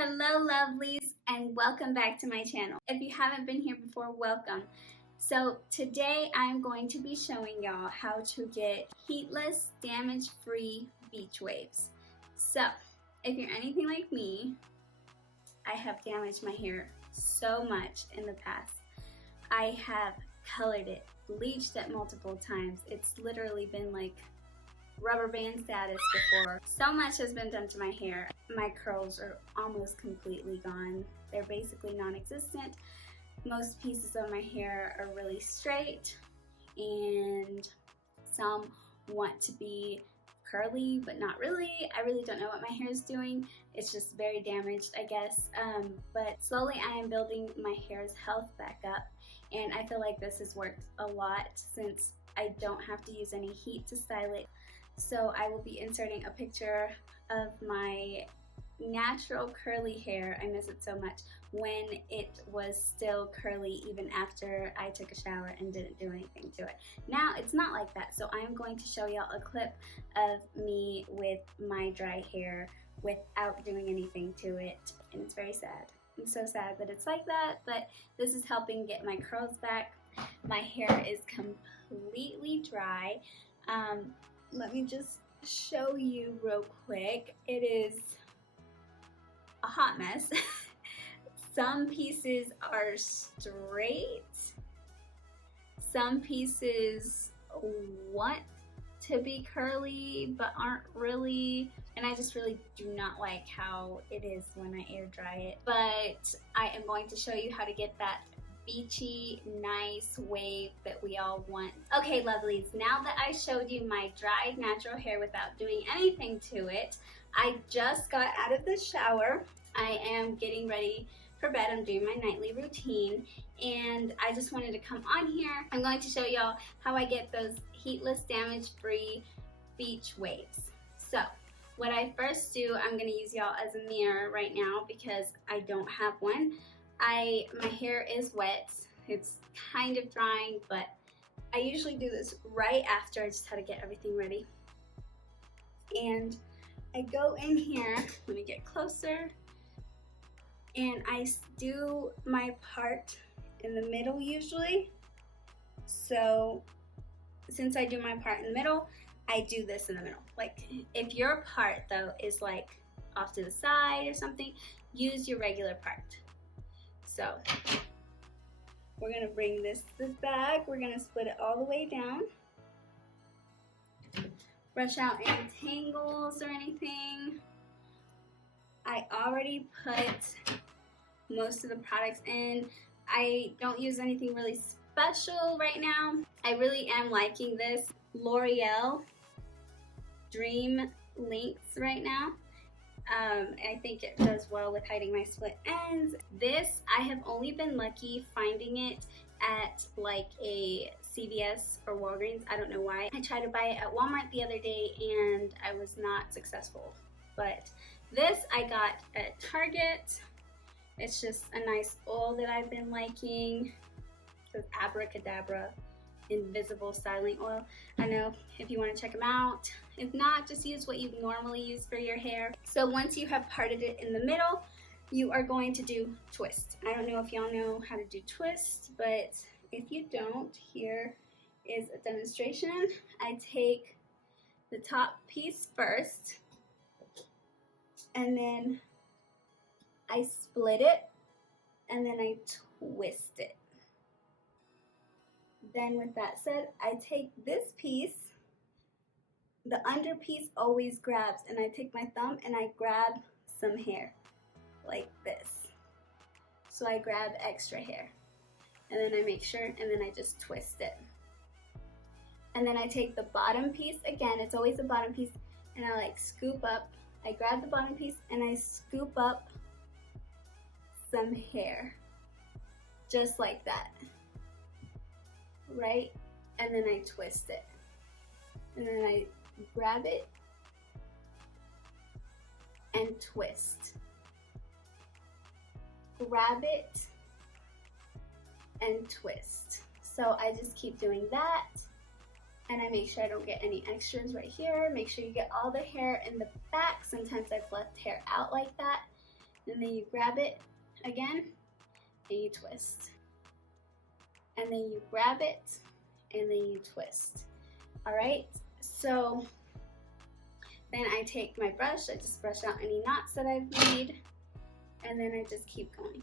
Hello lovelies, and welcome back to my channel. If you haven't been here before, welcome. So today I'm going to be showing y'all how to get heatless, damage-free beach waves. So if you're anything like me, I have damaged my hair so much in the past. I have colored it, bleached it multiple times. It's literally been like rubber band status before. So much has been done to my hair. My curls are almost completely gone. They're basically non-existent. Most pieces of my hair are really straight, and some want to be curly, but not really. I really don't know what my hair is doing. It's just very damaged, I guess. But slowly I am building my hair's health back up, and I feel like this has worked a lot since I don't have to use any heat to style it. So I will be inserting a picture of my natural curly hair. I miss it so much, when it was still curly even after I took a shower and didn't do anything to it. Now it's not like that, so I'm going to show y'all a clip of me with my dry hair without doing anything to it, and it's very sad. I'm so sad that it's like that, but this is helping get my curls back. My hair is completely dry. Let me just show you real quick. It is a hot mess. Some pieces are straight. Some pieces want to be curly but aren't really. And I just really do not like how it is when I air dry it. But I am going to show you how to get that beachy, nice wave that we all want. Okay, lovelies, now that I showed you my dried natural hair without doing anything to it, I just got out of the shower. I am getting ready for bed. I'm doing my nightly routine, and I just wanted to come on here. I'm going to show y'all how I get those heatless, damage-free beach waves. So what I first do, I'm going to use y'all as a mirror right now because I don't have one. My hair is wet. It's kind of drying, but I usually do this right after. I just had to get everything ready. And I go in here, let me get closer, and I do my part in the middle usually. So since I do my part in the middle, I do this in the middle. Like if your part though is like off to the side or something, use your regular part. So we're gonna bring this back. We're gonna split it all the way down. Brush out any tangles or anything. I already put most of the products in. I don't use anything really special right now. I really am liking this L'Oreal Dream Links right now. I think it does well with hiding my split ends. This, I have only been lucky finding it at like a CVS or Walgreens. I don't know why. I tried to buy it at Walmart the other day and I was not successful. But this I got at Target. It's just a nice oil that I've been liking. It says Abracadabra Invisible Styling Oil. I know if you want to check them out. If not, just use what you normally use for your hair. So once you have parted it in the middle, you are going to do twist. I don't know if y'all know how to do twist, but if you don't, here is a demonstration. I take the top piece first, and then I split it, and then I twist it. Then with that said, I take this piece, the under piece always grabs, and I take my thumb and I grab some hair like this. So I grab extra hair, and then I make sure, and then I just twist it. And then I take the bottom piece, again, it's always the bottom piece, and I like scoop up. I grab the bottom piece and I scoop up some hair, just like that. Right? And then I twist it. And then I grab it and twist. Grab it and twist. So I just keep doing that. And I make sure I don't get any extras right here. Make sure you get all the hair in the back. Sometimes I've left hair out like that. and then you grab it again and you twist, and then you grab it and then you twist. All right, so then I take my brush, I just brush out any knots that I've made, and then I just keep going.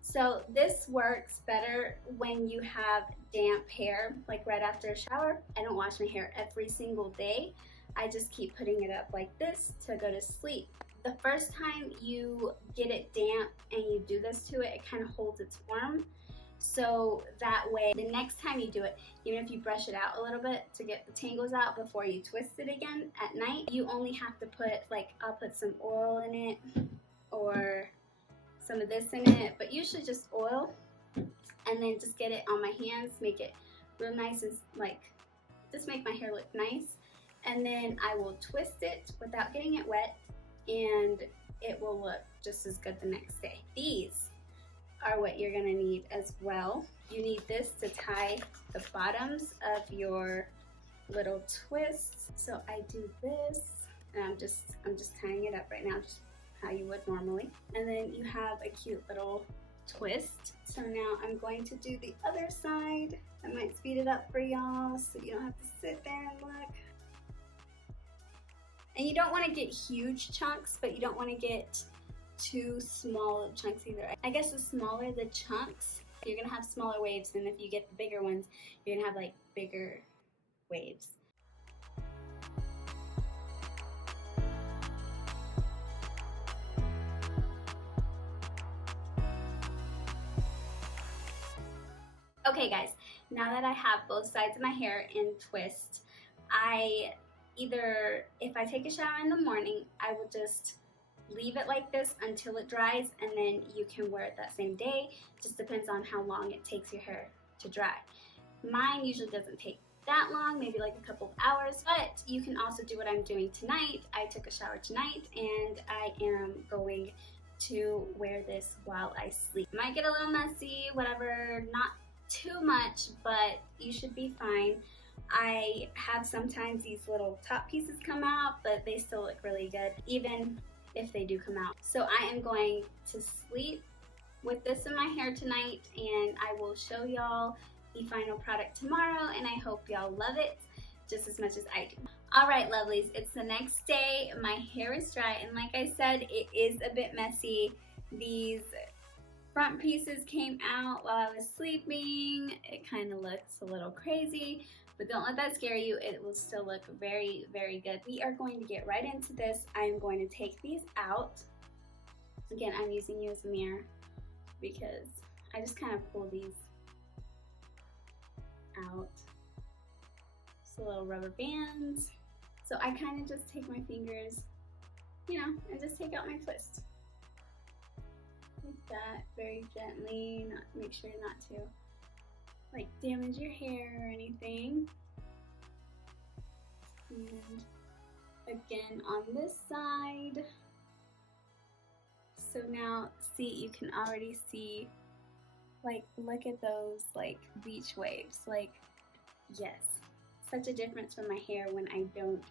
So this works better when you have damp hair, like right after a shower. I don't wash my hair every single day. I just keep putting it up like this to go to sleep. The first time you get it damp and you do this to it, it kind of holds its form. So that way, the next time you do it, even if you brush it out a little bit to get the tangles out before you twist it again at night, you only have to put, like, I'll put some oil in it or some of this in it, but usually just oil, and then just get it on my hands, make it real nice and like just make my hair look nice, and then I will twist it without getting it wet, and it will look just as good the next day. These are what you're gonna need as well. You need this to tie the bottoms of your little twists. So I do this, and I'm just tying it up right now, just how you would normally. And then you have a cute little twist. So now I'm going to do the other side. I might speed it up for y'all so you don't have to sit there and look. And you don't want to get huge chunks, but you don't want to get too small of chunks either. I guess the smaller the chunks, you're gonna have smaller waves, and if you get the bigger ones, you're gonna have like bigger waves. Okay guys, now that I have both sides of my hair in twist, I either, if I take a shower in the morning, I will just leave it like this until it dries, and then you can wear it that same day. Just depends on how long it takes your hair to dry. Mine usually doesn't take that long, maybe like a couple of hours, but you can also do what I'm doing tonight. I took a shower tonight and I am going to wear this while I sleep. Might get a little messy, whatever, not too much, but you should be fine. I have sometimes these little top pieces come out, but they still look really good, even if they do come out. So I am going to sleep with this in my hair tonight, and I will show y'all the final product tomorrow, and I hope y'all love it just as much as I do. All right, lovelies, it's the next day. My hair is dry, and like I said, it is a bit messy. These front pieces came out while I was sleeping. It kind of looks a little crazy, but don't let that scare you. It will still look very, very good. We are going to get right into this. I'm going to take these out. Again, I'm using you as a mirror because I just kind of pull these out. Just a little rubber bands. So I kind of just take my fingers, you know, and just take out my twist. Like that, very gently, make sure not to like damage your hair or anything. And again on this side. So now see, you can already see, like, look at those like beach waves. Like, yes, such a difference from my hair when I don't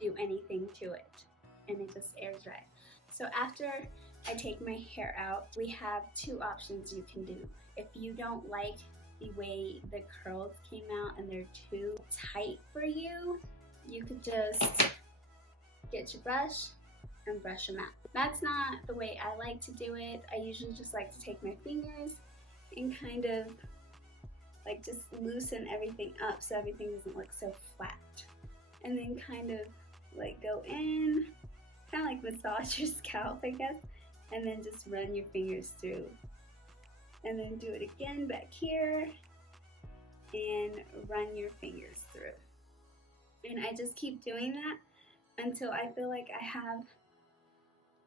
do anything to it and it just air dry. So after I take my hair out, we have two options you can do. If you don't like the way the curls came out and they're too tight for you, you could just get your brush and brush them out. That's not the way I like to do it. I usually just like to take my fingers and kind of like just loosen everything up so everything doesn't look so flat. And then kind of like go in, kind of like massage your scalp, I guess, and then just run your fingers through. And then do it again back here and run your fingers through. And I just keep doing that until I feel like I have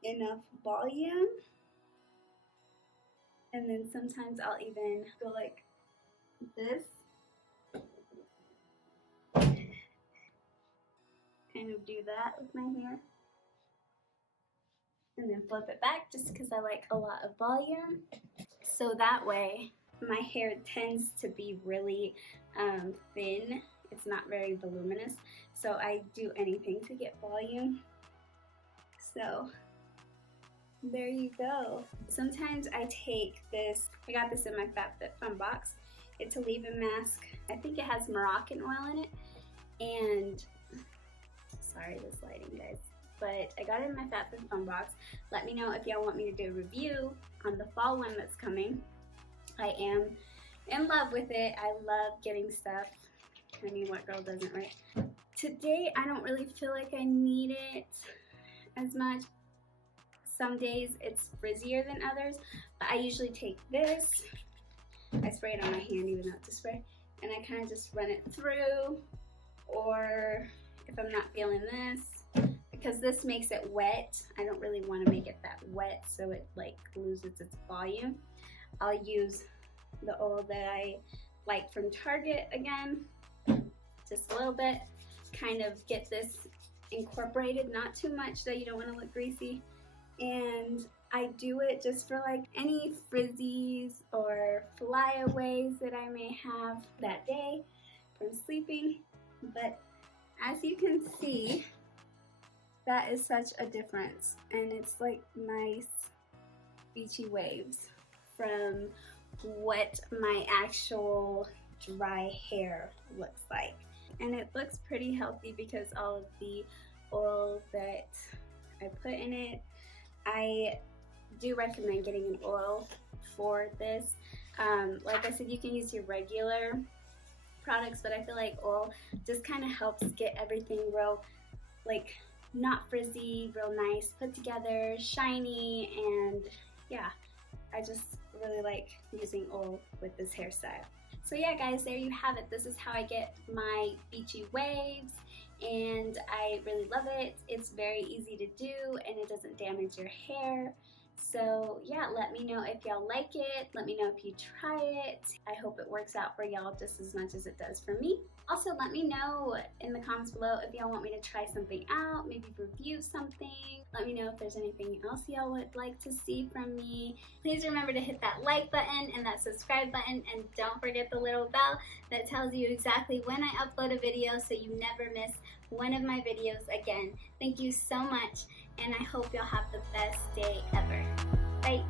enough volume. And then sometimes I'll even go like this. Kind of do that with my hair. And then flip it back just because I like a lot of volume. So that way my hair tends to be really thin. It's not very voluminous. So I do anything to get volume. So there you go. Sometimes I take this, I got this in my FabFitFun box. It's a leave-in mask. I think it has Moroccan oil in it. And, sorry this lighting guys, but I got it in my FabFitFun box. Let me know if y'all want me to do a review on the fall one that's coming. I am in love with it. I love getting stuff. I mean, what girl doesn't, right? Today, I don't really feel like I need it as much. Some days it's frizzier than others, but I usually take this. I spray it on my hand even though it's a spray, and I kind of just run it through, or if I'm not feeling this, because this makes it wet, I don't really want to make it that wet so it like loses its volume. I'll use the oil that I like from Target again, just a little bit, kind of get this incorporated, not too much though, you don't want to look greasy. And I do it just for like any frizzies or flyaways that I may have that day from sleeping. But as you can see, that is such a difference, and it's like nice beachy waves from what my actual dry hair looks like. And it looks pretty healthy because all of the oil that I put in it. I do recommend getting an oil for this. Like I said, you can use your regular products, but I feel like oil just kind of helps get everything real, like not frizzy, real nice, put together, shiny, and yeah, I just really like using oil with this hairstyle. So yeah guys, there you have it. This is how I get my beachy waves, and I really love it. It's very easy to do and it doesn't damage your hair. So yeah, let me know if y'all like it. Let me know if you try it. I hope it works out for y'all just as much as it does for me. Also, let me know in the comments below if y'all want me to try something out, maybe review something. Let me know if there's anything else y'all would like to see from me. Please remember to hit that like button and that subscribe button, and don't forget the little bell that tells you exactly when I upload a video so you never miss one of my videos again. Thank you so much, and I hope y'all have the best day ever. Bye.